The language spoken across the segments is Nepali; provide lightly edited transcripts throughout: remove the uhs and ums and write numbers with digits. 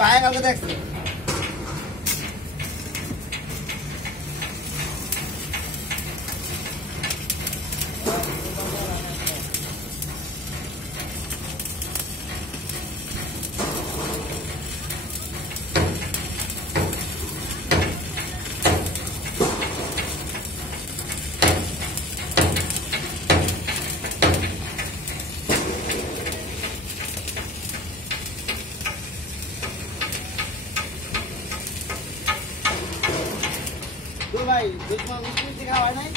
ভাই কালকে দেখছি ভাই দুধ মিষ্টি খাওয়া হয় নাই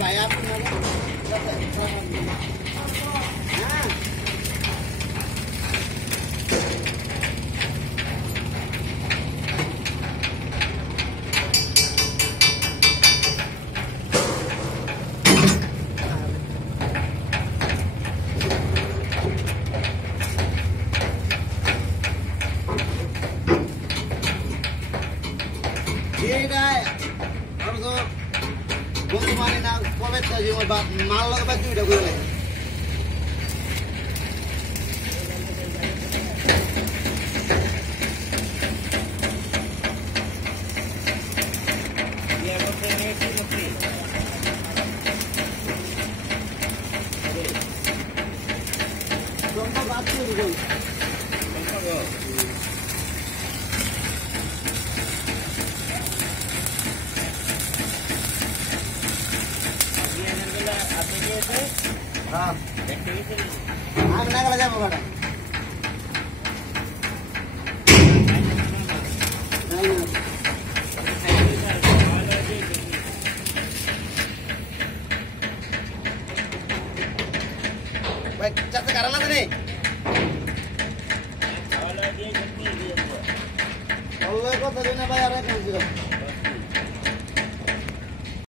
ভাই আপনি বন্ধুমানি না কবে মাল লাগাবে দুইটা করে লাগে हाँ हम ना कल जाएंगे बड़ा भाई चलते करना तो नहीं और को तो देना भाई यार कौन सी